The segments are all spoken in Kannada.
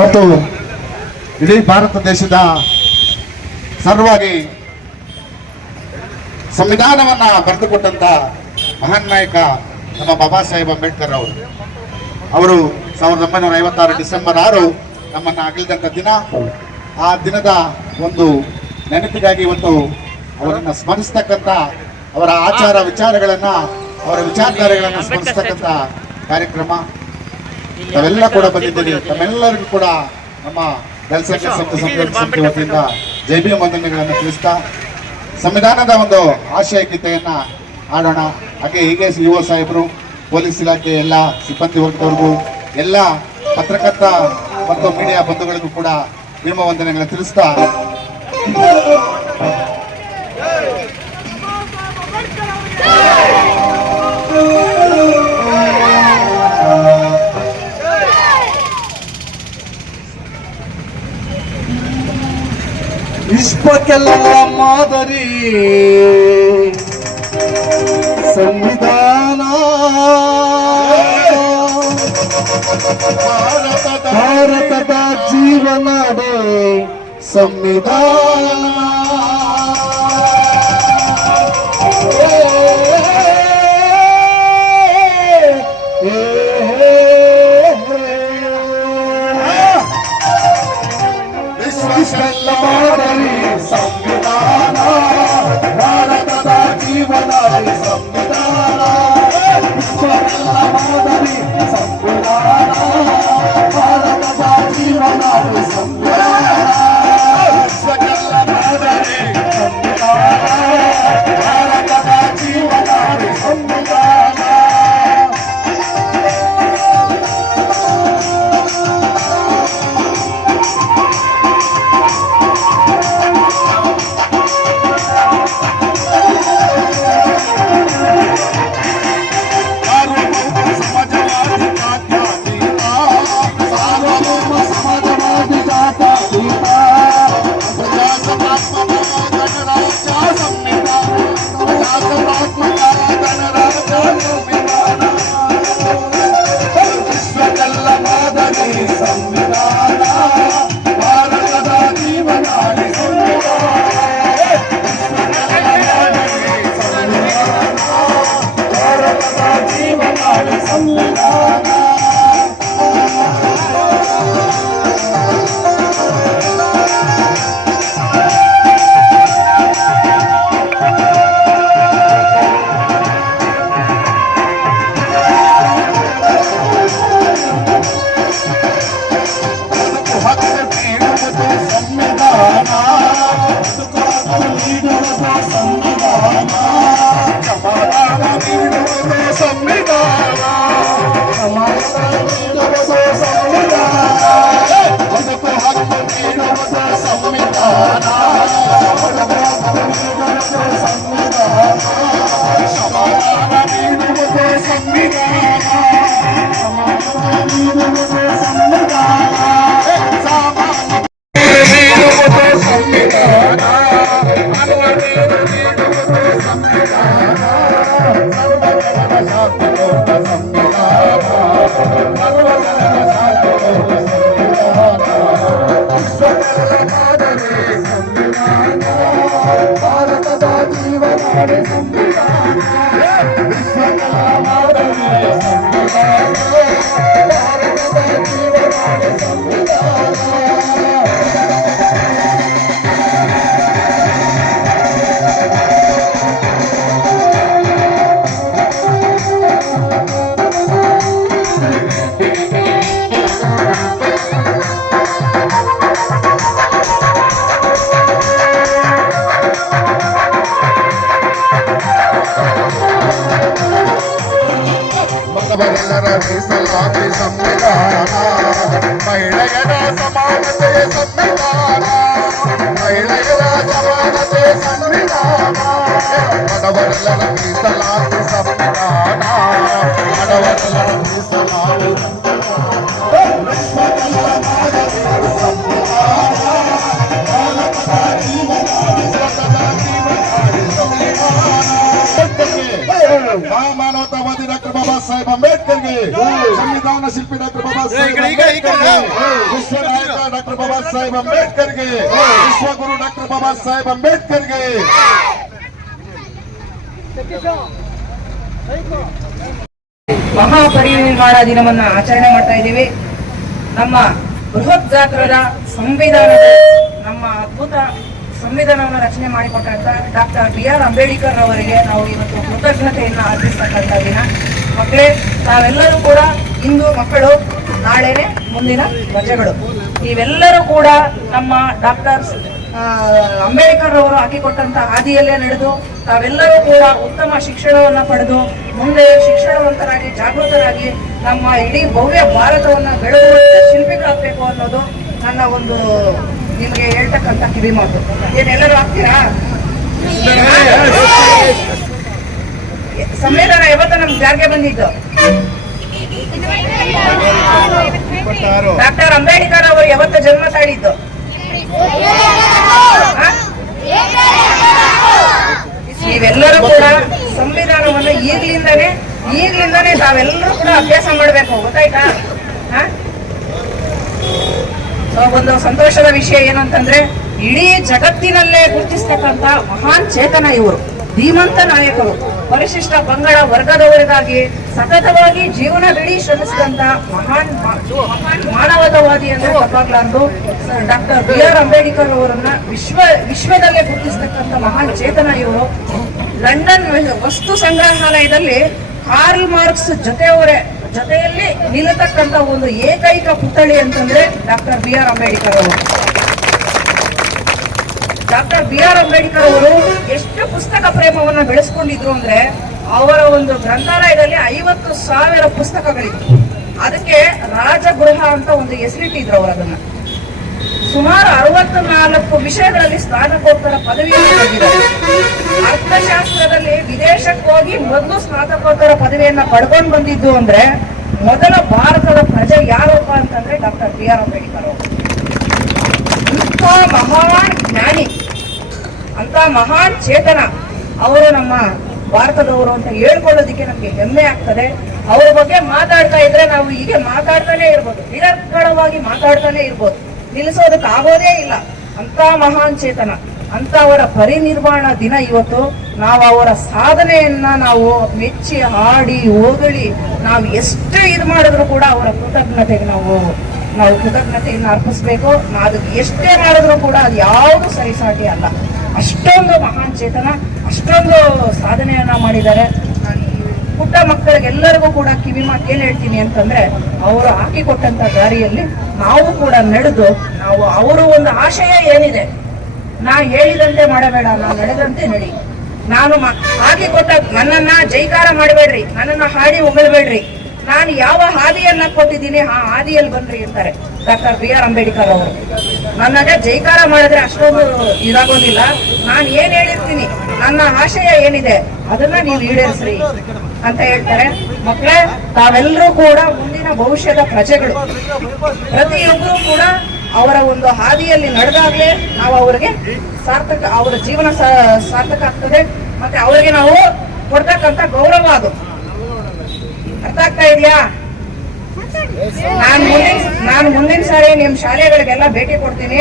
ಮತ್ತು ಇಡೀ ಭಾರತ ದೇಶದ ಸರ್ವಾಗಿ ಸಂವಿಧಾನವನ್ನ ಬರೆದುಕೊಟ್ಟಂತ ಮಹಾನ್ ನಾಯಕ ನಮ್ಮ ಬಾಬಾ ಸಾಹೇಬ್ ಅಂಬೇಡ್ಕರ್ ಅವರು. ಅವರು ಸಾವಿರದ ಒಂಬೈನೂರ ಐವತ್ತಾರು ಡಿಸೆಂಬರ್ ಆರು ನಮ್ಮನ್ನ ಅಗಲಿದಂತ ದಿನ. ಆ ದಿನದ ಒಂದು ನೆನಪಿಗಾಗಿ ಇವತ್ತು ಅವರನ್ನ ಸ್ಮರಿಸ್ತಕ್ಕಂಥ ಅವರ ಆಚಾರ ವಿಚಾರಗಳನ್ನ, ಅವರ ವಿಚಾರಧಾರೆಗಳನ್ನ ಸ್ಮರಿಸ್ತಕ್ಕಂಥ ಕಾರ್ಯಕ್ರಮ. ತಾವೆಲ್ಲ ಕೂಡ ಬಂದಿದ್ದೀರಿ ತಮ್ಮೆಲ್ಲರಿಗೂ ಕೂಡ ನಮ್ಮ ಸಂಘ ಸಂಘ ಸಂಸ್ಥೆ ವತಿಯಿಂದ ಜೈ ಬಿ ವಂದನೆಗಳನ್ನು ತಿಳಿಸ್ತಾ ಸಂವಿಧಾನದ ಒಂದು ಆಶಯ ಗೀತೆಯನ್ನ ಆಡೋಣ ಹಾಗೆ ಹೀಗೆ ಯುವ ಸಾಹೇಬರು ಪೊಲೀಸ್ ಇಲಾಖೆ ಎಲ್ಲ ಸಿಬ್ಬಂದಿ ವರ್ಗದವ್ರಿಗೂ ಎಲ್ಲ ಪತ್ರಕರ್ತ ಮತ್ತು ಮೀಡಿಯಾ ಬಂಧುಗಳಿಗೂ ಕೂಡ ನಿಮ್ಮ ವಂದನೆಗಳನ್ನು ತಿಳಿಸ್ತಾ ವಿಶ್ವಕ್ಕೆಲ್ಲ ಮಾದರಿ. ಸಂವಿಧಾನ. ಭಾರತದ ಜೀವನದ ಸಂವಿಧಾನ. ಜೀವನಾಡಿ ಸಂವಿಧಾನ করে ಮತಬರೆಲ್ಲರ ಮೀಸಲಾತಿ ಸಂವಿಧಾನ ಮಹಿಳೆಯರ ಸಮಾನತೆ ಸಂವಿಧಾನ ಮಹಿಳೆಯರ ಸಮಾನತೆ ಸಂವಿಧಾನ ಮತಬರೆಲ್ಲರ ಮೀಸಲಾತಿ ಸಂವಿಧಾನ ಮತಬರೆಲ್ಲರ ಮೀಸಲಾತಿ ಮಾನವತಾವಾದಿ ಸಂವಿಧಾನ ಶಿಲ್ಪಿ ಡಾಕ್ಟರ್ ಬಾಬಾ ಸಾಹೇಬ್ ಅಂಬೇಡ್ಕರ್ಗೆ. ವಿಶ್ವ ನಾಯಕ ಡಾಕ್ಟರ್ ಬಾಬಾ ಸಾಹೇಬ್ ಅಂಬೇಡ್ಕರ್ಗೆ. ವಿಶ್ವಗುರು ಡಾಕ್ಟರ್ ಬಾಬಾ ಸಾಹೇಬ್ ಅಂಬೇಡ್ಕರ್ಗೆ. ಮಹಾಪರಿನಿರ್ವಾಣ ದಿನವನ್ನ ಆಚರಣೆ ಮಾಡ್ತಾ ಇದ್ದೀವಿ. ನಮ್ಮ ಬೃಹತ್ ಗಾತ್ರದ ಸಂವಿಧಾನ ನಮ್ಮ ಅದ್ಭುತ ಸಂವಿಧಾನವನ್ನು ರಚನೆ ಮಾಡಿಕೊಟ್ಟಂತ ಡಾಕ್ಟರ್ ಬಿ ಆರ್ ಅಂಬೇಡ್ಕರ್ ಅವರಿಗೆ ನಾವು ಇವತ್ತು ಕೃತಜ್ಞತೆಯನ್ನು ಅರ್ಪಿಸ್ತಕ್ಕಂಥ ದಿನ. ಮಕ್ಕಳೇ ತಾವೆಲ್ಲರೂ ಕೂಡ ಇಂದು ಮಕ್ಕಳು ನಾಳೆನೆ ಮುಂದಿನ ಪ್ರಜೆಗಳು ಇವೆಲ್ಲರೂ ಕೂಡ ನಮ್ಮ ಡಾಕ್ಟರ್ ಅಂಬೇಡ್ಕರ್ ಅವರು ಹಾಕಿಕೊಟ್ಟಂತ ಹಾದಿಯಲ್ಲೇ ನಡೆದು ತಾವೆಲ್ಲರೂ ಕೂಡ ಉತ್ತಮ ಶಿಕ್ಷಣವನ್ನ ಪಡೆದು ಮುಂದೆ ಶಿಕ್ಷಣವಂತರಾಗಿ ಜಾಗೃತರಾಗಿ ನಮ್ಮ ಇಡೀ ಭವ್ಯ ಭಾರತವನ್ನ ಬೆಳೆದು ಶಿಲ್ಪಿಗಳಾಗಬೇಕು ಅನ್ನೋದು ನನ್ನ ಒಂದು ನಿಮ್ಗೆ ಹೇಳ್ತಕ್ಕಂಥ ಕಿವಿ ಮಾತು ಏನೆಲ್ಲರೂ ಆಗ್ತೀರಾ ಸಂವಿಧಾನ ಯಾವತ್ತ ನಮ್ಗೆ ಜಾರಿಗೆ ಬಂದಿದ್ದು. ಡಾಕ್ಟರ್ ಅಂಬೇಡ್ಕರ್ ಅವರು ಯಾವತ್ತ ಜನ್ಮ ತಾಳಿದ್ದು? ನೀವೆಲ್ಲರೂ ಕೂಡ ಸಂವಿಧಾನವನ್ನು ಈಗ್ಲಿಂದಾನೆ ಈಗ್ಲಿಂದಾನೆ ತಾವೆಲ್ಲರೂ ಕೂಡ ಅಭ್ಯಾಸ ಮಾಡ್ಬೇಕು ಗೊತ್ತಾಯ್ತಾ? ಆ, ಒಂದು ಸಂತೋಷದ ವಿಷಯ ಏನಂತಂದ್ರೆ ಇಡೀ ಜಗತ್ತಿನಲ್ಲೇ ಗುರುತಿಸ್ತಕ್ಕಂತ ಮಹಾನ್ ಚೇತನ ಇವರು ಧೀಮಂತ ನಾಯಕರು. ಪರಿಶಿಷ್ಟ ಪಂಗಡ ವರ್ಗದವರಿಗಾಗಿ ಸತತವಾಗಿ ಜೀವನವಿಡೀ ಶ್ರಮಿಸಿದಂತ ಮಹಾನ್ ಮಹಾನ್ ಮಾನವತಾವಾದಿ ಅಂದ್ರೆ ತಪ್ಪಾಗ್ಲಾರ್ದು. ಡಾಕ್ಟರ್ ಬಿ ಆರ್ ಅಂಬೇಡ್ಕರ್ ಅವರನ್ನ ವಿಶ್ವ, ವಿಶ್ವದಲ್ಲೇ ಗುರುತಿಸ್ತಕ್ಕಂಥ ಮಹಾನ್ ಚೇತನ ಇವರು. ಲಂಡನ್ ವಸ್ತು ಸಂಗ್ರಹಾಲಯದಲ್ಲಿ ಕಾರ್ಲ್ ಮಾರ್ಕ್ಸ್ ಜೊತೆಯವರೇ, ಜೊತೆಯಲ್ಲಿ ನಿಲ್ಲತಕ್ಕಂತ ಒಂದು ಏಕೈಕ ಪುತ್ಥಳಿ ಅಂತಂದ್ರೆ ಡಾಕ್ಟರ್ ಬಿ ಆರ್ ಅಂಬೇಡ್ಕರ್ ಅವರು. ಡಾಕ್ಟರ್ ಬಿ ಆರ್ ಅಂಬೇಡ್ಕರ್ ಅವರು ಎಷ್ಟು ಪುಸ್ತಕ ಪ್ರೇಮವನ್ನ ಬೆಳೆಸ್ಕೊಂಡಿದ್ರು ಅಂದ್ರೆ ಅವರ ಒಂದು ಗ್ರಂಥಾಲಯದಲ್ಲಿ ಐವತ್ತು ಸಾವಿರ ಪುಸ್ತಕಗಳಿತ್ತು. ಅದಕ್ಕೆ ರಾಜಗೃಹ ಅಂತ ಒಂದು ಹೆಸರಿಟ್ಟಿದ್ರು ಅವರು ಅದನ್ನ. ಸುಮಾರು ಅರವತ್ತು ನಾಲ್ಕು ವಿಷಯಗಳಲ್ಲಿ ಸ್ನಾತಕೋತ್ತರ ಪದವಿಯನ್ನು ಅರ್ಥಶಾಸ್ತ್ರದಲ್ಲಿ ವಿದೇಶಕ್ಕೆ ಹೋಗಿ ಮೊದಲು ಸ್ನಾತಕೋತ್ತರ ಪದವಿಯನ್ನ ಪಡ್ಕೊಂಡು ಬಂದಿದ್ದು ಅಂದ್ರೆ ಮೊದಲ ಭಾರತದ ಪ್ರಜೆ ಯಾರಪ್ಪ ಅಂತಂದ್ರೆ ಡಾಕ್ಟರ್ ಬಿ ಆರ್ ಅಂಬೇಡ್ಕರ್ ಅವರು. ಮಹಾನ್ ಜ್ಞಾನಿ. ಅಂತ ಮಹಾನ್ ಚೇತನ. ಅವರು ನಮ್ಮ ಭಾರತದವರು ಅಂತ ಹೇಳ್ಕೊಳ್ಳೋದಕ್ಕೆ ನಮ್ಗೆ ಹೆಮ್ಮೆ ಆಗ್ತದೆ. ಅವ್ರ ಬಗ್ಗೆ ಮಾತಾಡ್ತಾ ಇದ್ರೆ ನಾವು ಹೀಗೆ ಮಾತಾಡ್ತಾನೆ ಇರ್ಬೋದು. ನಿರಂತರವಾಗಿ ಮಾತಾಡ್ತಾನೆ ಇರ್ಬೋದು. ನಿಲ್ಲಿಸೋದಕ್ಕೆ ಆಗೋದೇ ಇಲ್ಲ. ಅಂತ ಮಹಾನ್ ಚೇತನ. ಅಂತ ಅವರ ಪರಿನಿರ್ವಾಣ ದಿನ ಇವತ್ತು. ನಾವು ಅವರ ಸಾಧನೆಯನ್ನ ನಾವು ಮೆಚ್ಚಿ, ಹಾಡಿ ಹೊಗಳಿ ನಾವು ಎಷ್ಟು ಇದು ಮಾಡಿದ್ರು ಕೂಡ ಅವರ ಕೃತಜ್ಞತೆಗೆ ನಾವು ನಾವು ಕೃತಜ್ಞತೆಯನ್ನು ಅರ್ಪಿಸ್ಬೇಕು. ಅದಕ್ಕೆ ಎಷ್ಟೇ ಮಾಡಿದ್ರು ಕೂಡ ಅದು ಯಾವುದು ಸರಿಸಾಟಿ ಅಲ್ಲ. ಅಷ್ಟೊಂದು ಮಹಾನ್ ಚೇತನ, ಅಷ್ಟೊಂದು ಸಾಧನೆಯನ್ನ ಮಾಡಿದ್ದಾರೆ. ನಾನು ಪುಟ್ಟ ಮಕ್ಕಳಿಗೆಲ್ಲರಿಗೂ ಕೂಡ ಕಿವಿ ಮಾತು ಏನು ಹೇಳ್ತೀನಿ ಅಂತಂದ್ರೆ, ಅವರು ಹಾಕಿಕೊಟ್ಟಂತ ದಾರಿಯಲ್ಲಿ ನಾವು ಕೂಡ ನಡೆದು, ನಾವು ಅವರು ಒಂದು ಆಶಯ ಏನಿದೆ, ನಾ ಹೇಳಿದಂತೆ ಮಾಡಬೇಡ, ನಾ ನಡೆದಂತೆ ನಡಿ. ನಾನು ಹಾಕಿಕೊಟ್ಟ ನನ್ನನ್ನ ಜೈಕಾರ ಮಾಡಬೇಡ್ರಿ, ನನ್ನನ್ನ ಹಾಡಿ ಹೊಗಳಬೇಡ್ರಿ. ನಾನು ಯಾವ ಹಾದಿಯನ್ನ ಕೊಟ್ಟಿದ್ದೀನಿ, ಆ ಹಾದಿಯಲ್ಲಿ ಬಂದ್ರಿ ಅಂತಾರೆ. ಡಾಕ್ಟರ್ ಬಿ ಆರ್ ಅಂಬೇಡ್ಕರ್ ಅವರು. ನನ್ನಾಗ ಜೈಕಾರ ಮಾಡಿದ್ರೆ ಅಷ್ಟೊಂದು ಇದಾಗೋದಿಲ್ಲ. ನಾನು ಏನ್ ಹೇಳಿರ್ತೀನಿ? ನನ್ನ ಆಶಯ ಏನಿದೆ? ಅದನ್ನ ನೀವು ಈಡೇರಿಸ್ರಿ ಅಂತ ಹೇಳ್ತಾರೆ. ಮಕ್ಕಳೇ, ತಾವೆಲ್ಲರೂ ಕೂಡ ಮುಂದಿನ ಭವಿಷ್ಯದ ಪ್ರಜೆಗಳು. ಪ್ರತಿಯೊಬ್ಬರು ಕೂಡ ಅವರ ಒಂದು ಹಾದಿಯಲ್ಲಿ ನಡೆದಾಗ್ಲೇ ನಾವು ಅವರಿಗೆ ಸಾರ್ಥಕ, ಅವರ ಜೀವನ ಸಾರ್ಥಕ ಆಗ್ತದೆ. ಮತ್ತೆ ಅವರಿಗೆ ನಾವು ಕೊಡ್ತಕ್ಕಂಥ ಗೌರವ ಅದು. ಅರ್ಥ ಆಗ್ತಾ ಇದೆಯಾ? ನಾನು ನಾನು ಮುಂದಿನ ಸಾರಿ ನಿಮ್ ಶಾಲೆಗಳಿಗೆಲ್ಲ ಭೇಟಿ ಕೊಡ್ತೀನಿ.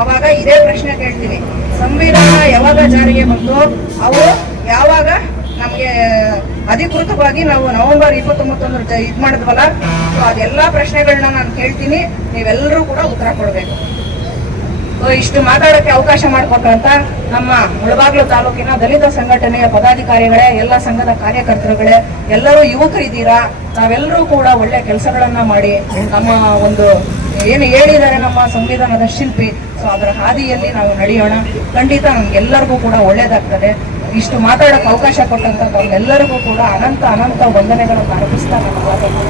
ಅವಾಗ ಇದೇ ಪ್ರಶ್ನೆ ಕೇಳ್ತೀನಿ. ಸಂವಿಧಾನ ಯಾವಾಗ ಜಾರಿಗೆ ಬಂತು? ಅವು ಯಾವಾಗ ನಮ್ಗೆ ಅಧಿಕೃತವಾಗಿ ನಾವು ನವೆಂಬರ್ ಇಪ್ಪತ್ತೊಂಬತ್ತೊಂದು ಇದ್ ಮಾಡಿದ್ವಲ್ಲ? ಅದೆಲ್ಲಾ ಪ್ರಶ್ನೆಗಳನ್ನ ನಾನು ಕೇಳ್ತೀನಿ. ನೀವೆಲ್ಲರೂ ಕೂಡ ಉತ್ತರ ಕೊಡ್ಬೇಕು. ಇಷ್ಟು ಮಾತಾಡೋಕ್ಕೆ ಅವಕಾಶ ಮಾಡಿಕೊಟ್ಟಂತ ನಮ್ಮ ಮುಳಬಾಗ್ಲು ತಾಲೂಕಿನ ದಲಿತ ಸಂಘಟನೆಯ ಪದಾಧಿಕಾರಿಗಳೇ, ಎಲ್ಲ ಸಂಘದ ಕಾರ್ಯಕರ್ತರುಗಳೇ, ಎಲ್ಲರೂ ಯುವಕರಿದ್ದೀರಾ ತಾವೆಲ್ಲರೂ ಕೂಡ ಒಳ್ಳೆ ಕೆಲಸಗಳನ್ನ ಮಾಡಿ ನಮ್ಮ ಒಂದು ಏನು ಹೇಳಿದ್ದಾರೆ ನಮ್ಮ ಸಂವಿಧಾನದ ಶಿಲ್ಪಿ. ಸೊ ಅದರ ಹಾದಿಯಲ್ಲಿ ನಾವು ನಡೆಯೋಣ. ಖಂಡಿತ ನಮ್ಗೆಲ್ಲರಿಗೂ ಕೂಡ ಒಳ್ಳೇದಾಗ್ತದೆ. ಇಷ್ಟು ಮಾತಾಡೋಕ್ಕೆ ಅವಕಾಶ ಕೊಟ್ಟಂತ ತಮ್ಮೆಲ್ಲರಿಗೂ ಕೂಡ ಅನಂತ ಅನಂತ ವಂದನೆಗಳನ್ನು ಅರ್ಪಿಸ್ತಾ ಮಾತನ್ನು.